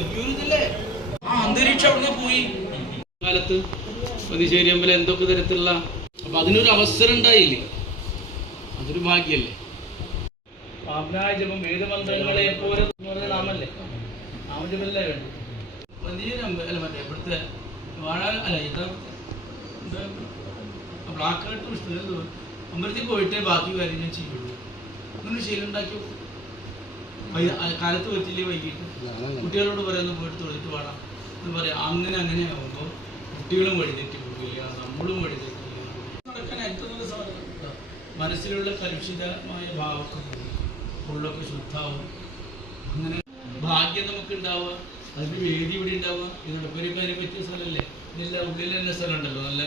വലിയൊരിതല്ലേ ആ അന്തരീക്ഷം അവിടെ പോയി കാലത്ത് മതിശ്ശേരി അമ്പലം എന്തൊക്കെ തരത്തിലുള്ള അപ്പൊ അതിനൊരു അവസരം ഉണ്ടായില്ലേ, അതൊരു ഭാഗ്യല്ലേ. പാപനായ ജപം വേദമന്ത്രങ്ങളെ പോലെ എന്ന് പറഞ്ഞ നാമല്ലേ, നാമജപല്ലേ വേണ്ട. മതിശ്ശേരി അല്ല മറ്റേ ഇവിടുത്തെ വാഴ അല്ല യഥാർത്ഥ ബ്ലാക്കായിട്ട് ഇഷ്ടം അമ്പലത്തിൽ പോയിട്ടേ ബാക്കി കാര്യം ഞാൻ ചെയ്യുള്ളൂ. അങ്ങനെ ശീലം ഉണ്ടാക്കി കാലത്ത് പറ്റില്ലേ വൈകിട്ട് കുട്ടികളോട് പറയുന്നത് പോയിട്ട് തൊഴിലിട്ട് വേണം എന്ന് പറയാം. അങ്ങനെ ആകുമ്പോൾ കുട്ടികളും വഴിതെറ്റി പോകില്ല, നമ്മളും വഴിതെറ്റില്ല. നടക്കാൻ ഏറ്റവും നല്ല സാധനം മനസ്സിലുള്ള കലുഷിതമായ ഭാവമൊക്കെ പോകും, ഉള്ളൊക്കെ ശുദ്ധാവും. അങ്ങനെ ഭാഗ്യം നമുക്ക് ഉണ്ടാവുക, അതിന് വേദി ഇവിടെ ഉണ്ടാവുക. ഈ നടപ്പേരൊക്കെ അതിനെ പറ്റിയ സ്ഥലമല്ലേ, ഇതില്ല ഉള്ളിൽ തന്നെ സ്ഥലം ഉണ്ടല്ലോ നല്ല